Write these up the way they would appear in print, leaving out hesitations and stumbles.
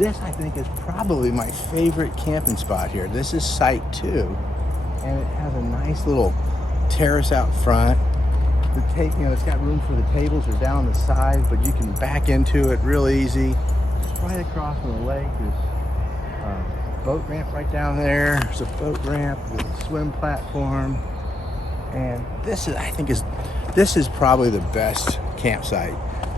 This, I think, is probably my favorite camping spot here. This is Site 2, and it has a nice little terrace out front. It's got room for the tables are down the side, but you can back into it real easy. It's right across from the lake. There's a boat ramp right down there. There's a boat ramp with a swim platform. And this is probably the best campsite.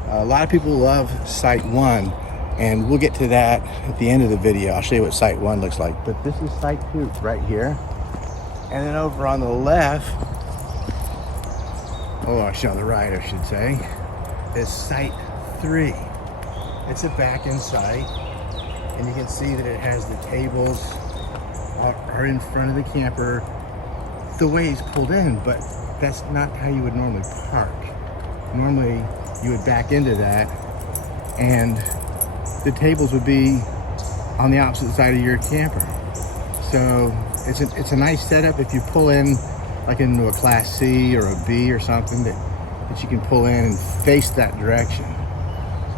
A lot of people love Site 1, and we'll get to that at the end of the video. I'll show you what Site 1 looks like. But this is Site 2 right here. And then over on the left, actually on the right, I should say, is Site 3. It's a back-in site, and you can see that it has the tables are in front of the camper the way it's pulled in, but that's not how you would normally park. Normally, you would back into that, and the tables would be on the opposite side of your camper. So it's a nice setup if you pull in like into a Class C or a B or something that you can pull in and face that direction.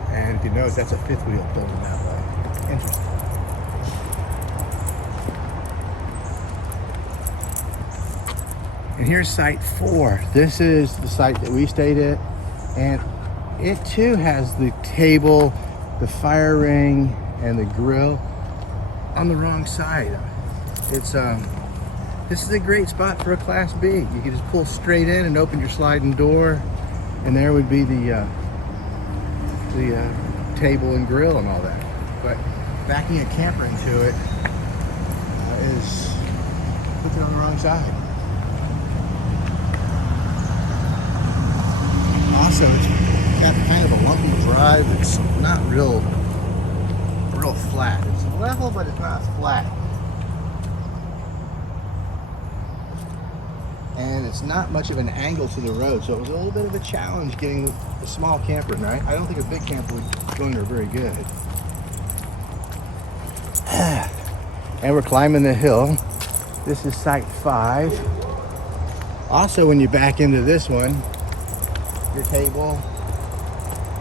And if you notice, that's a fifth wheel pulled in that way. Interesting. And here's Site 4. This is the site that we stayed at, and it too has the table, the fire ring, and the grill on the wrong side. This is a great spot for a Class B. You can just pull straight in and open your sliding door, and there would be the table and grill and all that. But backing a camper into it is puts it on the wrong side. Also, it's got kind of a lumpy drive. It's not real flat. It's level, but it's not flat. And it's not much of an angle to the road, so it was a little bit of a challenge getting a small camper in there. I don't think a big camper would go in there very good. And we're climbing the hill. This is Site 5. Also, when you back into this one, your table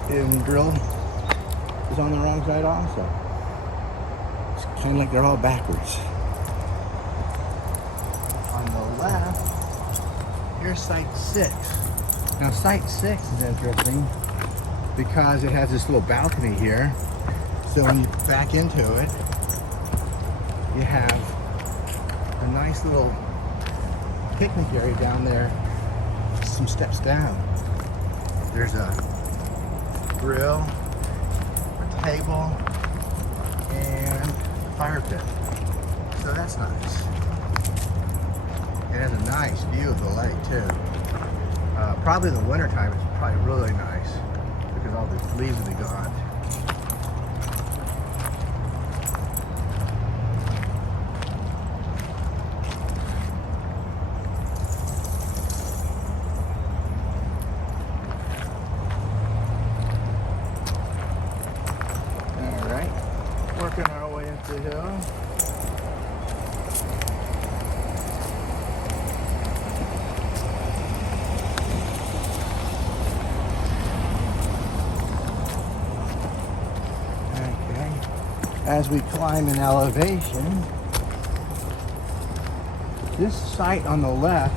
and grill is on the wrong side also. It's kind of like they're all backwards. On the left, here's Site 6. Now Site 6 is interesting because it has this little balcony here. So when you back into it, you have a nice little picnic area down there, some steps down. There's a grill, a table, and a fire pit. So that's nice. It has a nice view of the lake too. Probably in the winter time it's probably really nice because all the leaves will be gone. All right, working our way up the hill. As we climb in elevation, this site on the left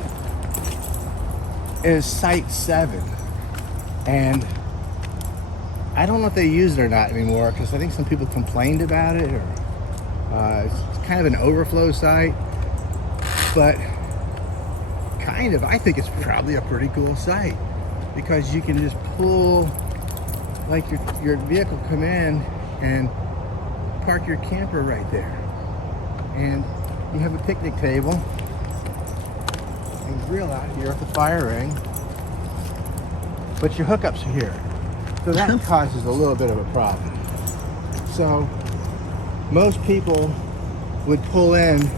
is Site 7, and I don't know if they use it or not anymore because I think some people complained about it, or it's kind of an overflow site, but I think it's probably a pretty cool site because you can just pull like your vehicle come in and park your camper right there, and you have a picnic table and grill out here at the fire ring, but your hookups are here, so that causes a little bit of a problem. So most people would pull in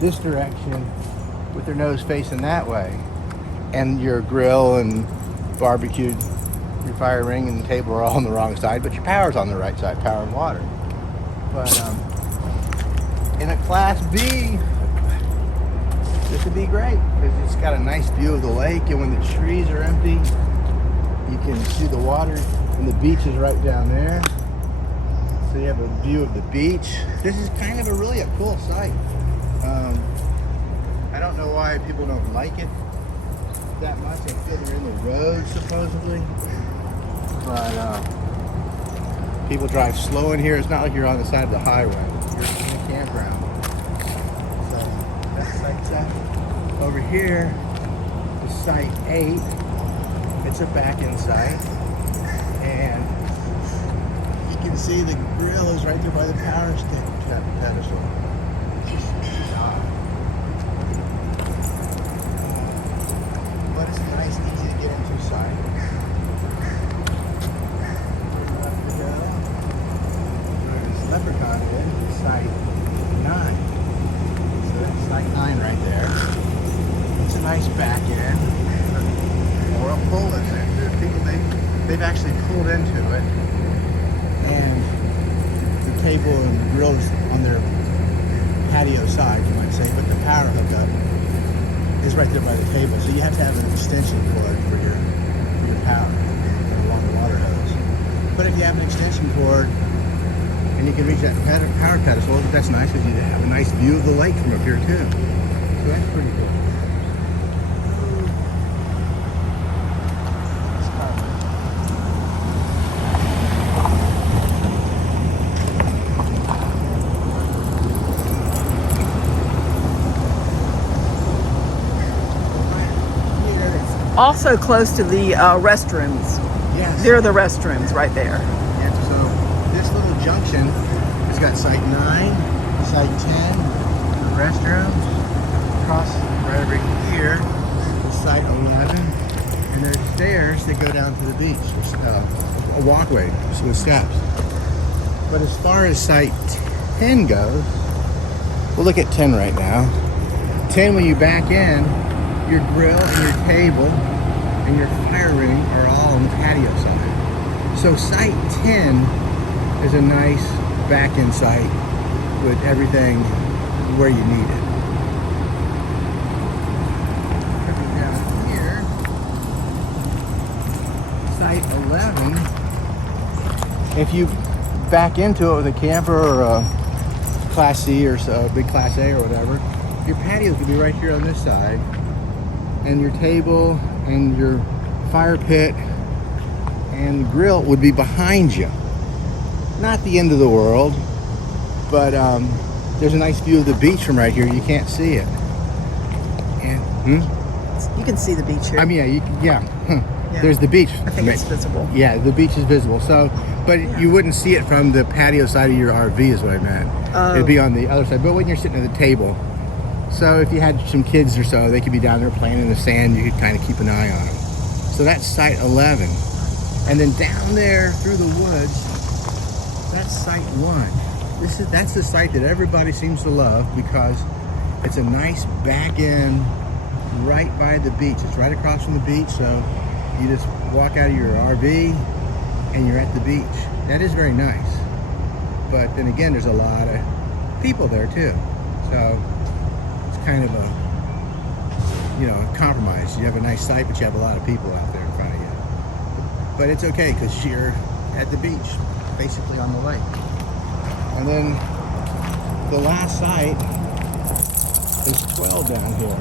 this direction with their nose facing that way, and your grill and barbecue, your fire ring and the table are all on the wrong side, but your power's on the right side, power and water. But in a Class B, this would be great because it's got a nice view of the lake, and when the trees are empty, you can see the water, and the beach is right down there. So So you have a view of the beach. This is kind of a cool site. I don't know why people don't like it that much. They feel they're in the road supposedly, but people drive slow in here. It's not like you're on the side of the highway. You're in a campground. So that's site 7. Over here is site 8. It's a back-end site, and you can see the grill is right there by the power stick pedestal. It's just odd. But it's nice, easy to get into site. This leprechaun is site 9. So that's site 9 right there. It's a nice back end. Or a pull in there. There are people, they've actually pulled into it, and the table and the grill is on their patio side, you might say, but the power hookup is right there by the table. So you have to have an extension cord for your power along the water hose. But if you have an extension cord and you can reach that power pedestal, that's nice because you have a nice view of the lake from up here too. So that's pretty cool. Also close to the restrooms. Yes. There are the restrooms right there. Yeah, so this little junction has got site 9, site 10, the restrooms. Across right over here is site 11, and there's stairs that go down to the beach. There's a walkway with steps. But as far as site 10 goes, we'll look at 10 right now. 10, when you back in, your grill and your table and your fire ring are all on the patio side. So site 10 is a nice back-end site with everything where you need it. Coming down here, site 11, if you back into it with a camper or a Class C or a big Class A or whatever, your patio could be right here on this side, and your table and your fire pit and the grill would be behind you. Not the end of the world, but there's a nice view of the beach from right here. You can't see it. And You can see the beach here. I mean, yeah. There's the beach. I think it's visible. Yeah, the beach is visible. So, but you wouldn't see it from the patio side of your RV is what I meant. It'd be on the other side. But when you're sitting at the table, so if you had some kids or so, they could be down there playing in the sand. You could kind of keep an eye on them. So that's site 11. And then down there through the woods, that's site 1. That's the site that everybody seems to love because it's a nice back end right by the beach. It's right across from the beach, so you just walk out of your RV and you're at the beach. That is very nice. But then again, there's a lot of people there too. So kind of a compromise. You have a nice site, but you have a lot of people out there in front of you. But it's okay because you're at the beach, basically on the lake. And then the last site is 12 down here.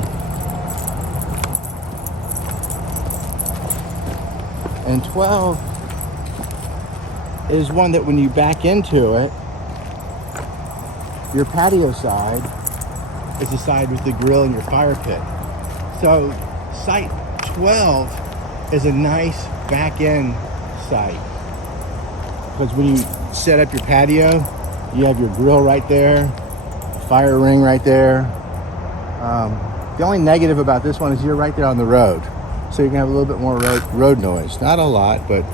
And 12 is one that when you back into it, your patio side is the side with the grill and your fire pit. So site 12 is a nice back end site because when you set up your patio, you have your grill right there, fire ring right there. The only negative about this one is you're right there on the road, so you can have a little bit more road noise. Not a lot, but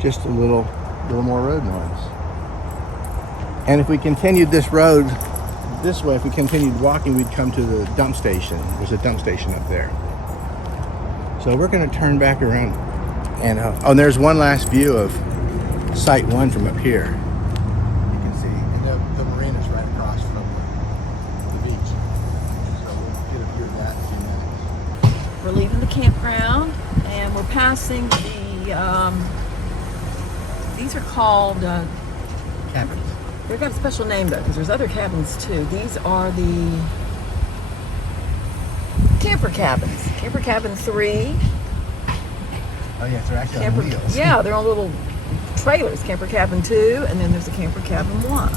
just a little more road noise. And if we continued this road this way, if we continued walking, we'd come to the dump station. There's a dump station up there. So we're going to turn back around, and there's one last view of site 1 from up here. You can see, and the marina's right across from the beach. So we'll get a view of that in a few minutes. We're leaving the campground and we're passing the, these are called Cabins. They've got a special name though, because there's other cabins too. These are the camper cabins. Camper cabin 3. Oh yes, they're actually Camper, on wheels. yeah, they're on little trailers. Camper cabin 2, and then there's a camper cabin 1.